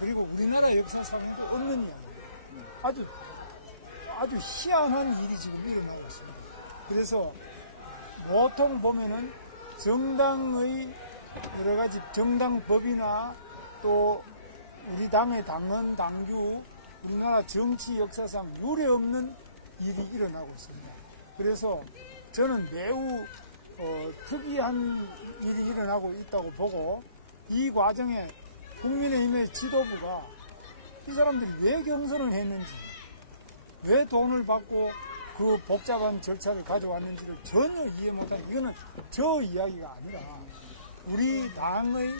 그리고 우리나라 역사상에도 없는 이야기. 아주 희한한 일이 지금 일어나고 있습니다. 그래서 보통 보면은 정당의 여러 가지 정당법이나 또 우리 당의 당헌, 당규, 우리나라 정치 역사상 유례없는 일이 일어나고 있습니다. 그래서 저는 매우 특이한 일이 일어나고 있다고 보고, 이 과정에 국민의힘의 지도부가 이 사람들이 왜 경선을 했는지, 왜 돈을 받고 그 복잡한 절차를 가져왔는지를 전혀 이해 못하는, 이거는 저 이야기가 아니라 우리 당의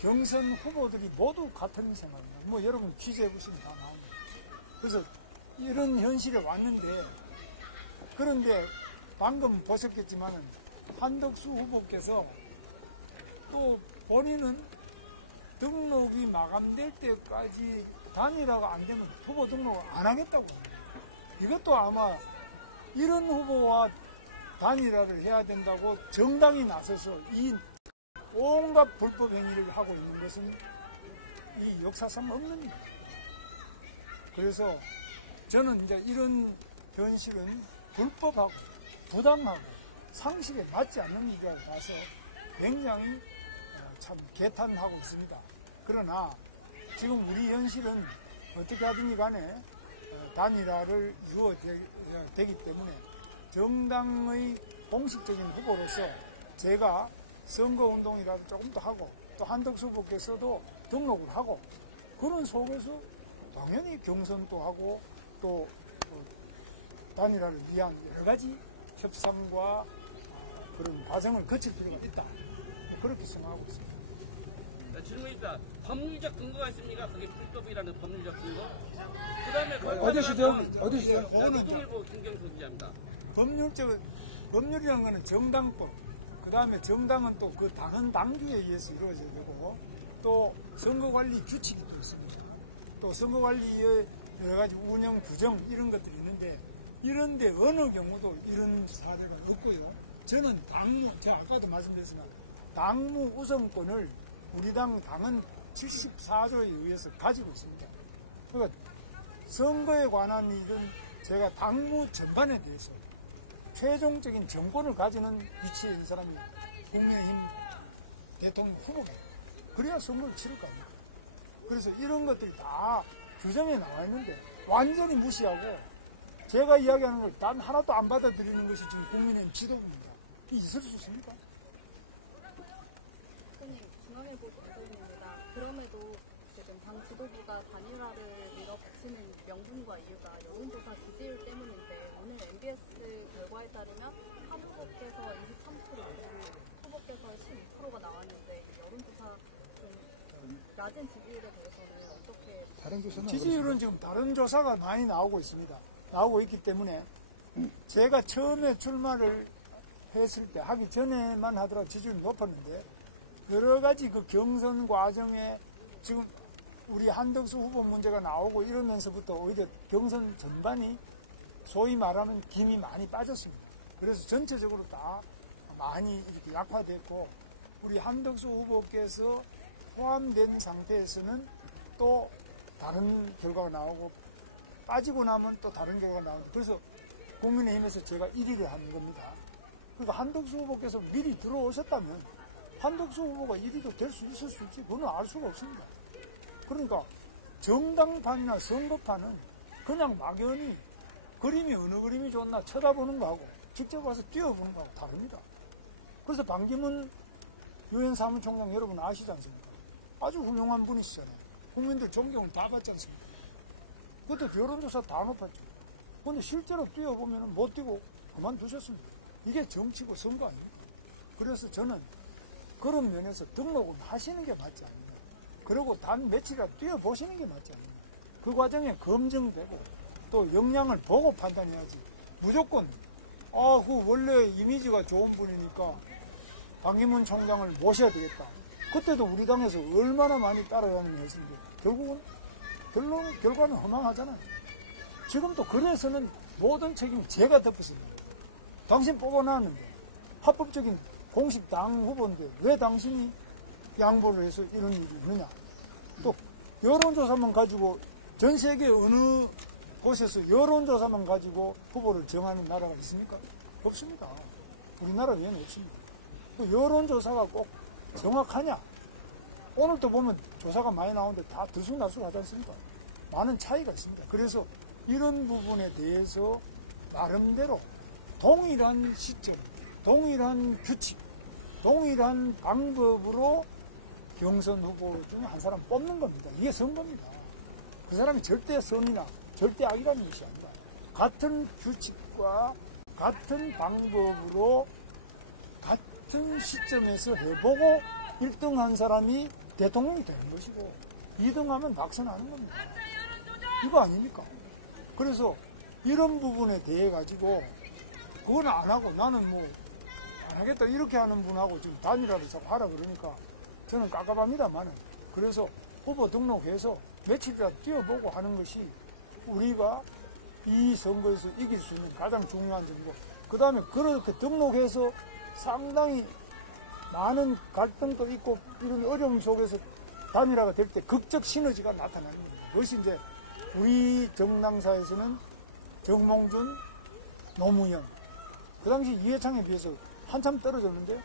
경선 후보들이 모두 같은 생각입니다. 뭐 여러분 취재해보시면 다 나옵니다. 그래서 이런 현실에 왔는데, 그런데 방금 보셨겠지만은 한덕수 후보께서 또 본인은 등록이 마감될 때까지 단일화가 안 되면 후보 등록을 안 하겠다고 합니다. 이것도 아마 이런 후보와 단일화를 해야 된다고 정당이 나서서 이 온갖 불법 행위를 하고 있는 것은 이 역사상 없는 일입니다. 그래서 저는 이제 이런 현실은 불법하고 부당하고 상식에 맞지 않는 일이라고 봐서 굉장히 참 개탄하고 있습니다. 그러나 지금 우리 현실은 어떻게 하든지 간에 단일화를 이루어되기 때문에 정당의 공식적인 후보로서 제가 선거운동이라도 조금 더 하고, 또 한덕수 후보께서도 등록을 하고, 그런 속에서 당연히 경선도 하고 또 단일화를 위한 여러 가지 협상과 그런 과정을 거칠 필요가 있다, 그렇게 생각하고 있습니다. 질문이니까 법률적 근거가 있습니까? 그게 불법이라는 법률적 근거? 그 다음에 어디시죠? 노동일보 김경수 기자입니다. 법률이라는 거는 정당법, 그 다음에 정당은 또 그 당헌 당규에 의해서 이루어져야 되고, 또 선거관리 규칙이 또 있습니다. 또 선거관리의 여러 가지 운영 규정 이런 것들이 있는데, 이런데 어느 경우도 이런 사례가 없고요. 저는 제가 아까도 말씀드렸지만 당무 우선권을 우리 당은 74조에 의해서 가지고 있습니다. 그러니까 선거에 관한 일은 제가 당무 전반에 대해서 최종적인 정권을 가지는 위치에 있는 사람이 국민의힘 대통령 후보입니다. 그래야 선거를 치를 거 아닙니까? 그래서 이런 것들이 다 규정에 나와 있는데 완전히 무시하고 제가 이야기하는 걸 단 하나도 안 받아들이는 것이 지금 국민의힘 지도부입니다. 이게 있을 수 있습니까? 대표님, 중앙일보 정도입니다. 그럼에도 지금 당 지도부가 단일화를 밀어붙이는 명분과 이유가 여론조사 지지율 때문인데, 오늘 MBS 결과에 따르면 한 후보께서 23%, 후보께서 12%가 나왔는데, 여론조사 좀 낮은 지지율에 대해서는 어떻게? 다른 조사는 지지율은 지금 다른 조사가 많이 나오고 있습니다. 나오고 있기 때문에 제가 처음에 출마를 했을 때 하기 전에만 하더라도 지지율이 높았는데, 여러 가지 그 경선 과정에 지금 우리 한덕수 후보 문제가 나오고 이러면서부터 오히려 경선 전반이 소위 말하면 김이 많이 빠졌습니다. 그래서 전체적으로 다 많이 이렇게 약화됐고, 우리 한덕수 후보께서 포함된 상태에서는 또 다른 결과가 나오고, 빠지고 나면 또 다른 결과가 나오고, 그래서 국민의힘에서 제가 1위를 한 겁니다. 그러니까 한덕수 후보께서 미리 들어오셨다면 한덕수 후보가 1위도 될 수 있을 수 있지, 그건 알 수가 없습니다. 그러니까 정당판이나 선거판은 그냥 막연히 그림이 어느 그림이 좋나 쳐다보는 거하고 직접 와서 뛰어보는 거하고 다릅니다. 그래서 반기문 유엔 사무총장 여러분 아시지 않습니까? 아주 훌륭한 분이시잖아요. 국민들 존경을 다 받지 않습니까? 그것도 여론조사 다 높았죠. 근데 실제로 뛰어보면 못 뛰고 그만두셨습니다. 이게 정치고 선거 아닙니까? 그래서 저는 그런 면에서 등록을 하시는 게 맞지 않느냐. 그리고 단 며칠이라도 뛰어보시는 게 맞지 않느냐. 그 과정에 검증되고 또 역량을 보고 판단해야지. 무조건 그 원래 이미지가 좋은 분이니까 반기문 총장을 모셔야 되겠다. 그때도 우리 당에서 얼마나 많이 따라가는 했는데 결국은 결과는 허망하잖아요. 지금도 그래서는 모든 책임을 제가 덮었습니다. 당신 뽑아놨는데 합법적인 공식 당 후보인데 왜 당신이 양보를 해서 이런 일이 있느냐. 또 여론조사만 가지고 전 세계 어느 곳에서 여론조사만 가지고 후보를 정하는 나라가 있습니까? 없습니다. 우리나라 외에는 없습니다. 그 여론조사가 꼭 정확하냐? 오늘도 보면 조사가 많이 나오는데 다 들쑥날쑥하지 않습니까? 많은 차이가 있습니다. 그래서 이런 부분에 대해서 나름대로 동일한 시점, 동일한 규칙, 동일한 방법으로 경선 후보 중에 한 사람 뽑는 겁니다. 이게 선거입니다. 그 사람이 절대 선이나 절대 악이라는 것이 아니라 같은 규칙과 같은 방법으로 같은 시점에서 해보고 1등 한 사람이 대통령이 되는 것이고 2등 하면 낙선하는 겁니다. 이거 아닙니까? 그래서 이런 부분에 대해 가지고 그건 안 하고 나는 뭐 안 하겠다 이렇게 하는 분하고 지금 단일화를 자꾸 하라 그러니까 저는 깝깝합니다만은 그래서 후보 등록해서 며칠이라도 뛰어보고 하는 것이 우리가 이 선거에서 이길 수 있는 가장 중요한 점이고 그 다음에 그렇게 등록해서 상당히 많은 갈등도 있고 이런 어려움 속에서 단일화가 될 때 극적 시너지가 나타나는 겁니다. 그것이 이제 우리 정당사에서는 정몽준, 노무현 그 당시 이해창에 비해서 한참 떨어졌는데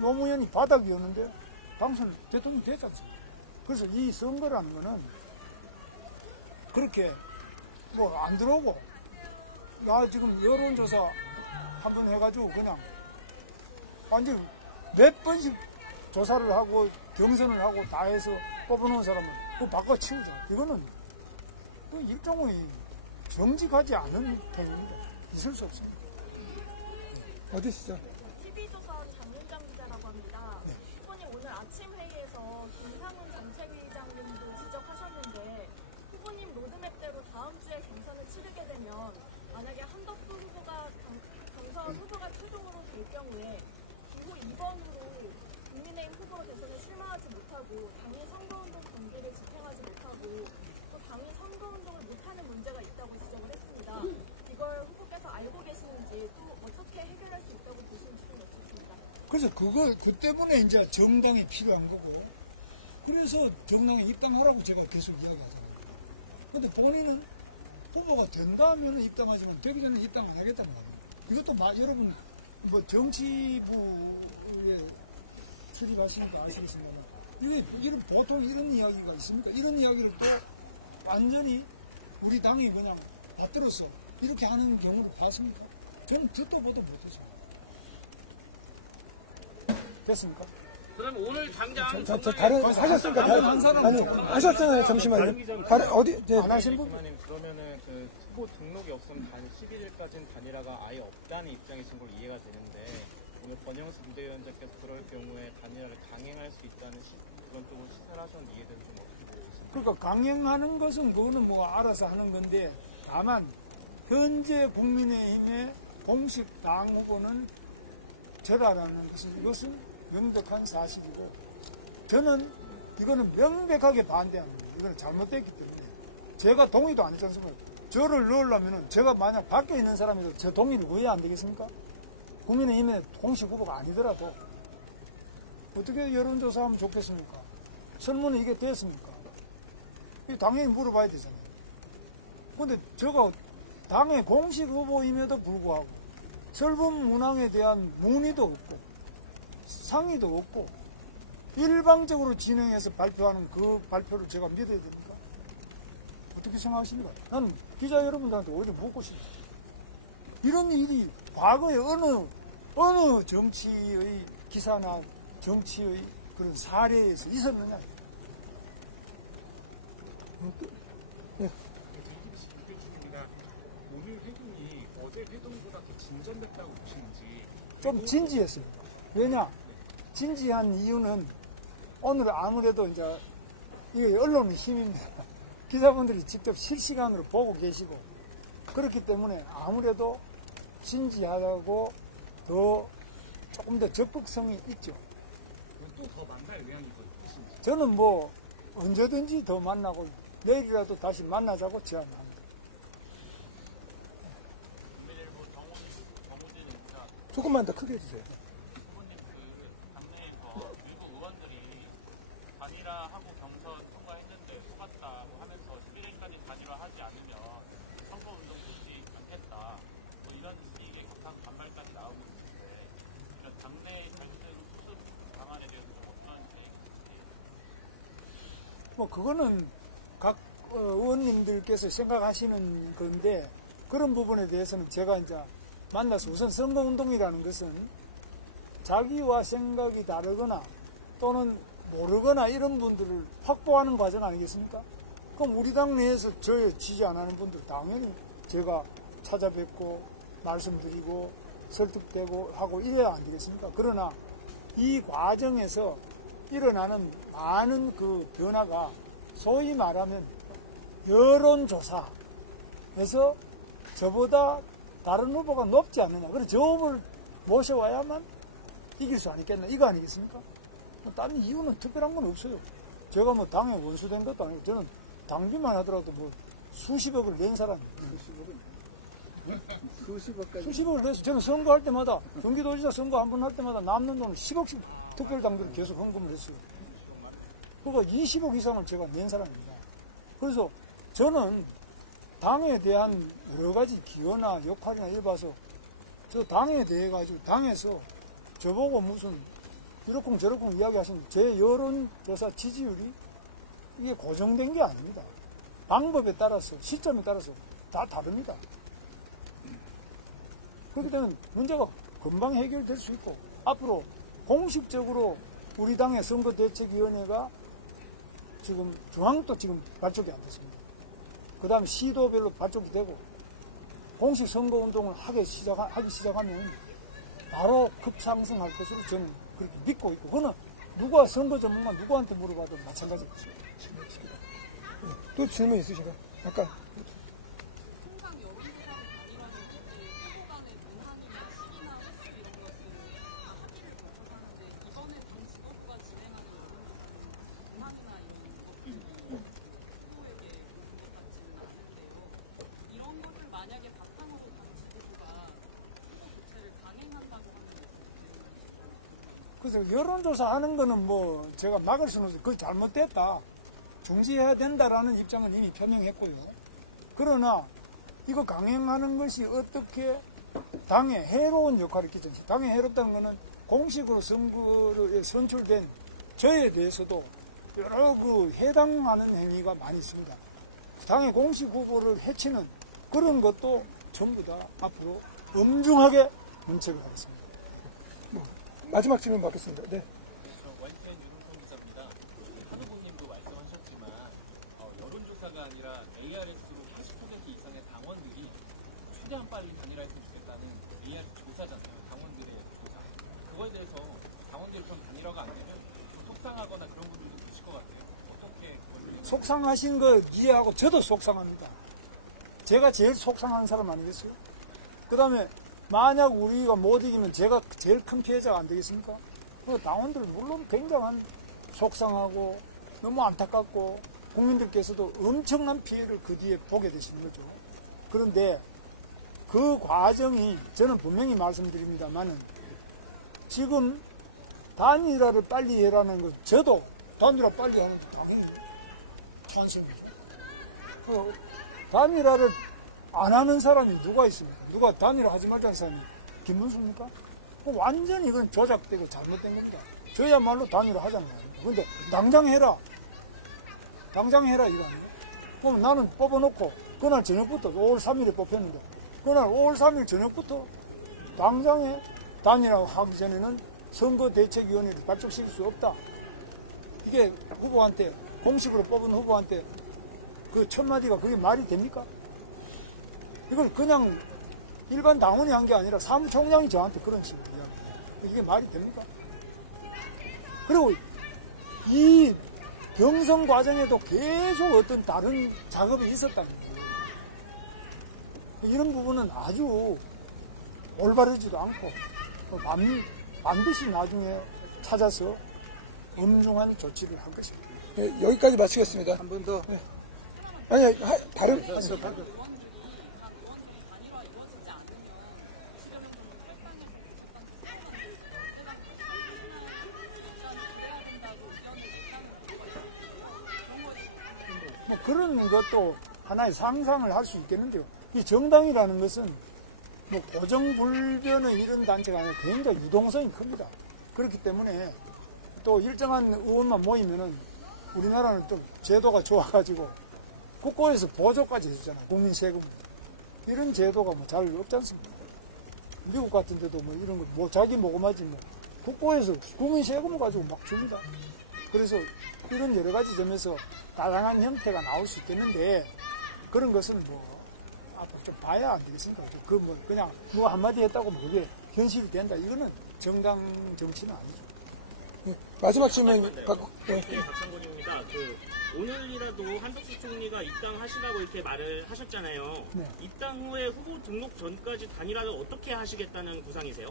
노무현이 바닥이었는데 당선 대통령이 됐지 않습니까? 그래서 이 선거라는 거는 그렇게 뭐 안 들어오고 나 지금 여론조사 한번 해가지고 그냥 완전 몇 번씩 조사를 하고 경선을 하고 다 해서 뽑아놓은 사람은 그거 바꿔치우자. 이거는 그 일종의 정직하지 않은 행위입니다. 있을 수 없습니다. 어디시죠? TV조선 장윤정 기자라고 합니다. 네. 후보님 오늘 아침 회의에서 김상훈 정책위의장님도 지적하셨는데 후보님 로드맵대로 다음 주에 경선을 치르게 되면 만약에 한덕수 후보가 경선 후보가 최종으로 될 경우에 기호 2번으로 국민의힘 후보로 대선에 출마하지 못하고 당일 선거운동 경기를 집행하지 못하고 또 당일 선거운동을 못하는 문제가 있다고 지적을 했습니다. 이걸 후보께서 알고 계시는지 또 어떻게 해결할 수 있다고 보시는지도 여쭙습니다. 그래서 그 때문에 이제 정당이 필요한 거고 그래서 정당에 입당하라고 제가 계속 이야기하잖아요. 근데 본인은 후보가 된다면 입당하지만 되기 전에 입당 안 하겠단 말이에요. 이것도 여러분 뭐 정치부에 출입하시니까 아시겠지만 이런 보통 이런 이야기가 있습니까? 이런 이야기를 또 완전히 우리 당이 그냥 받들었어 이렇게 하는 경우를 봤습니까? 저는 듣도 보도 못했어요. 됐습니까? 그럼 오늘 당장 다른 하셨으니까 아니 하셨잖아요. 잠시만요. 다른 어디 안 하신 분? 그러면은 그 후보 등록이 없으면 단 11일까지는 단일화가 아예 없다는 입장이신 걸 이해가 되는데 오늘 권영수 부대위원장께서 그럴 경우에 단일화를 강행할 수 있다는 그런 쪽으로 시사를 하셨는데 이해는 좀 어떻게 보고 계십니까? 그러니까 강행하는 것은 그거는 뭐 알아서 하는 건데 다만 현재 국민의힘의 공식 당 후보는 저라라는 것은 이것은 명백한 사실이고 저는 이거는 명백하게 반대하는 거예요. 이거는 잘못됐기 때문에 제가 동의도 안 했지 않습니까? 저를 넣으려면 제가 만약 밖에 있는 사람이라도 저 동의를 구해야 안 되겠습니까? 국민의힘의 공식 후보가 아니더라도 어떻게 여론조사하면 좋겠습니까? 설문은 이게 됐습니까? 당연히 물어봐야 되잖아요. 근데 제가 당의 공식 후보임에도 불구하고 설문 문항에 대한 문의도 없고 상의도 없고 일방적으로 진행해서 발표하는 그 발표를 제가 믿어야 됩니까? 어떻게 생각하십니까? 나는 기자 여러분들한테 오히려 묻고 싶다. 이런 일이 과거에 어느 정치의 기사나 정치의 그런 사례에서 있었느냐? 오늘 회동이 어제 회동보다 더 진전됐다고 보시는지 좀 진지했어요. 왜냐? 진지한 이유는 오늘 아무래도 이제 이게 언론의 힘입니다. 기자분들이 직접 실시간으로 보고 계시고 그렇기 때문에 아무래도 진지하고 더 조금 더 적극성이 있죠. 또 더 만날 의향이 더 있으신지 저는 뭐 언제든지 더 만나고 내일이라도 다시 만나자고 제안합니다. 조금만 더 크게 해주세요. 후보님 당내에서 일부 의원들이 단일화하고 경선 통과했는데 소감 당내 잘못된 수습 방안에 대해서 어떤 뭐 그거는 각 의원님들께서 생각하시는 건데 그런 부분에 대해서는 제가 이제 만나서 우선 선거운동이라는 것은 자기와 생각이 다르거나 또는 모르거나 이런 분들을 확보하는 과정 아니겠습니까? 그럼 우리 당 내에서 저 지지 안 하는 분들 당연히 제가 찾아뵙고 말씀드리고 설득되고 하고 이래야 안 되겠습니까? 그러나 이 과정에서 일어나는 많은 그 변화가 소위 말하면 여론조사에서 저보다 다른 후보가 높지 않느냐. 그래서 저 후보를 모셔와야만 이길 수 아니겠나. 이거 아니겠습니까? 뭐 다른 이유는 특별한 건 없어요. 제가 뭐 당에 원수된 것도 아니고 저는 당비만 하더라도 뭐 수십억을 낸 사람이에요. 수십억을 내서 저는 선거할 때마다 경기도지사 선거 한 번 할 때마다 남는 돈을 10억씩 특별당비를 계속 헌금을 했어요. 그러니까 20억 이상을 제가 낸 사람입니다. 그래서 저는 당에 대한 여러 가지 기여나 역할이나 이래 봐서 저 당에 대해 가지고 당에서 저보고 무슨 이렇쿵 저렇쿵 이야기하시는 제 여론조사 지지율이 이게 고정된 게 아닙니다. 방법에 따라서 시점에 따라서 다 다릅니다. 그렇기 때문에 문제가 금방 해결될 수 있고 앞으로 공식적으로 우리 당의 선거대책위원회가 지금 중앙도 지금 발족이 안 됐습니다. 그 다음에 시도별로 발족이 되고 공식 선거운동을 하기 시작하면 바로 급상승할 것으로 저는 그렇게 믿고 있고 그거는 누가 선거 전문가 누구한테 물어봐도 마찬가지겠죠. 또 질문 있으신가요? 아까 항상 여론조사를 단일화는 후보 간의 문항이나 시기나 횟수 이런 것은 합의를 거쳐서 하는데 이번에 당 지도부가 진행하는 여론조사는 문항이나 이런 것들이 후보에게 그런 것 같지는 않은데요. 이런 것을 만약에 바탕으로 당 지도부가 후보 교체를 강행한다고 하면 그래서 여론조사 하는 거는 뭐 제가 막을 수는 없어요. 그거 잘못됐다. 중지해야 된다라는 입장을 이미 표명했고요. 그러나 이거 강행하는 것이 어떻게 당에 해로운 역할을 끼치는지 당에 해롭다는 것은 공식으로 선거에 선출된 저에 대해서도 여러 그 해당하는 행위가 많이 있습니다. 당의 공식 후보를 해치는 그런 것도 전부 다 앞으로 엄중하게 문책을 하겠습니다. 마지막 질문 받겠습니다. 네. YTN 윤홍성 기자입니다. 한 후보님도 말씀하셨지만 여론조사가 아니라 ARS로 80% 이상의 당원들이 최대한 빨리 단일화했으면 좋겠다는 ARS 조사잖아요. 당원들의 조사. 그거에 대해서 당원들이 좀 단일화가 안 되면 좀 속상하거나 그런 분들도 계실 것 같아요. 어떻게 그걸 속상하신 거 이해하고 저도 속상합니다. 제가 제일 속상한 사람 아니겠어요? 그 다음에 만약 우리가 못 이기면 제가 제일 큰 피해자가 안 되겠습니까? 그 당원들 물론 굉장한 속상하고 너무 안타깝고 국민들께서도 엄청난 피해를 그 뒤에 보게 되시는 거죠. 그런데 그 과정이 저는 분명히 말씀드립니다만은 지금 단일화를 빨리 해라는 것 저도 단일화 빨리 하는 거 당연히 찬성이죠. 단일화를 안 하는 사람이 누가 있습니까? 누가 단일화 하지 말자는 사람이 김문수입니까? 완전히 이건 조작되고 잘못된 겁니다. 저야말로 단일화 하자는 거예요. 근데 당장 해라. 당장 해라 이거 아니에요? 그럼 나는 뽑아놓고 그날 저녁부터 5월 3일에 뽑혔는데 그날 5월 3일 저녁부터 당장에 단일화 하기 전에는 선거대책위원회를 발족시킬 수 없다. 이게 후보한테 공식으로 뽑은 후보한테 그 첫 마디가 그게 말이 됩니까? 이걸 그냥 일반 당원이 한 게 아니라 사무총장이 저한테 그런 식으로 이야기해요. 이게 말이 됩니까? 그리고 이 경선 과정에도 계속 어떤 다른 작업이 있었답니다. 이런 부분은 아주 올바르지도 않고 반드시 나중에 찾아서 엄중한 조치를 할 것입니다. 네, 여기까지 마치겠습니다. 한 번 더. 네. 아니, 다른. 뭐 그런 것도 하나의 상상을 할 수 있겠는데요. 이 정당이라는 것은 뭐 고정불변의 이런 단체가 아니라 굉장히 유동성이 큽니다. 그렇기 때문에 또 일정한 의원만 모이면은 우리나라는 좀 제도가 좋아가지고 국고에서 보조까지 해주잖아. 국민 세금. 이런 제도가 뭐 잘 없지 않습니까? 미국 같은 데도 뭐 이런 거, 뭐 자기 모금하지 뭐. 국고에서 국민 세금을 가지고 막 줍니다. 그래서 이런 여러 가지 점에서 다양한 형태가 나올 수 있겠는데 그런 것은 뭐 좀 봐야 안 되겠습니까? 그 뭐 그냥 뭐 한마디 했다고 뭐 그게 현실이 된다. 이거는 정당 정치는 아니죠. 네, 마지막 질문 갖고. 네. 박상곤입니다. 오늘이라도 한덕수 총리가 입당하시라고 이렇게 말을 하셨잖아요. 네. 입당 후에 후보 등록 전까지 단일화를 어떻게 하시겠다는 구상이세요?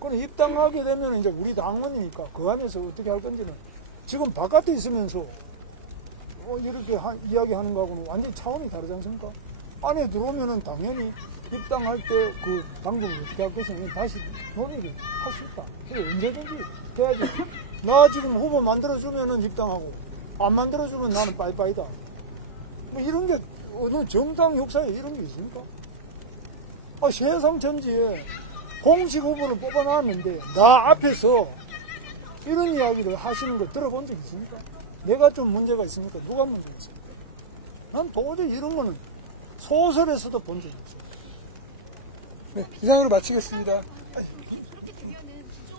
그럼 입당하게 되면 이제 우리 당원이니까 그 안에서 어떻게 할 건지는 지금 바깥에 있으면서 이렇게 이야기하는 거하고는 완전히 차원이 다르지 않습니까? 안에 들어오면은 당연히 입당할 때 그 방법을 어떻게 할 것이냐 다시 논의를 할 수 있다. 그래 언제든지 해야지. 나 지금 후보 만들어주면은 입당하고 안 만들어주면 나는 빠이빠이다. 뭐 이런 게 어느 정당 역사에 이런 게 있습니까? 세상 전지에 공식 후보를 뽑아놨는데 나 앞에서 이런 이야기를 하시는 거 들어본 적 있습니까? 내가 좀 문제가 있습니까? 누가 문제가 있습니까? 난 도저히 이런 거는 소설에서도 본 적이 없어요. 네, 이상으로 마치겠습니다. 그렇게 되면은 기존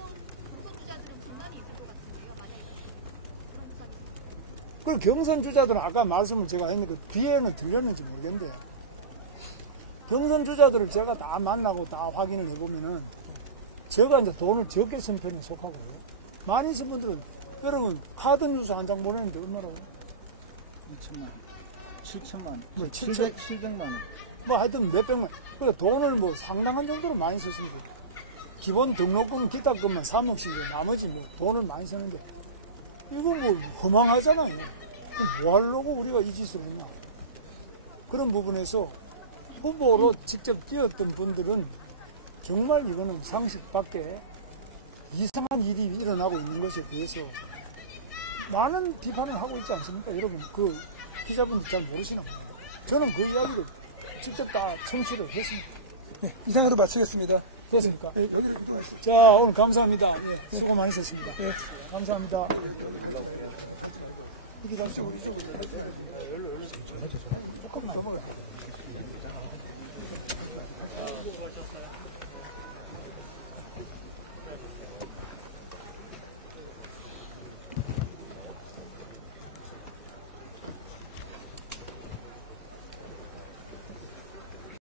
경선 주자들은 불만이 있을 것 같은데요. 만약에 그런 사람이 그 경선 주자들은 아까 말씀을 제가 했는데 그 뒤에는 들렸는지 모르겠는데 경선 주자들을 제가 다 만나고 다 확인을 해보면은 제가 이제 돈을 적게 쓴 편에 속하고요. 많이 쓴 분들은 여러분 카드 뉴스 한 장 보내는데 얼마라고? 2천만 원, 7천만 원, 뭐 700만 원. 뭐 하여튼 몇백만 원. 그러니까 돈을 뭐 상당한 정도로 많이 쓰시니까 기본 등록금 기타금만 3억씩 나머지 뭐 돈을 많이 쓰는데 이거 뭐 허망하잖아요. 뭐 하려고 우리가 이 짓을 했나. 그런 부분에서 후보로 직접 뛰었던 분들은 정말 이거는 상식 밖에 이상한 일이 일어나고 있는 것에 대해서 많은 비판을 하고 있지 않습니까? 여러분, 그 기자분들 잘 모르시나 봐요. 저는 그 이야기를 직접 다 청취를 했습니다. 네, 이상으로 마치겠습니다. 됐습니까? 자, 오늘 감사합니다. 네, 수고 많으셨습니다. 네, 감사합니다. 이게 다시 우리 쪽으로.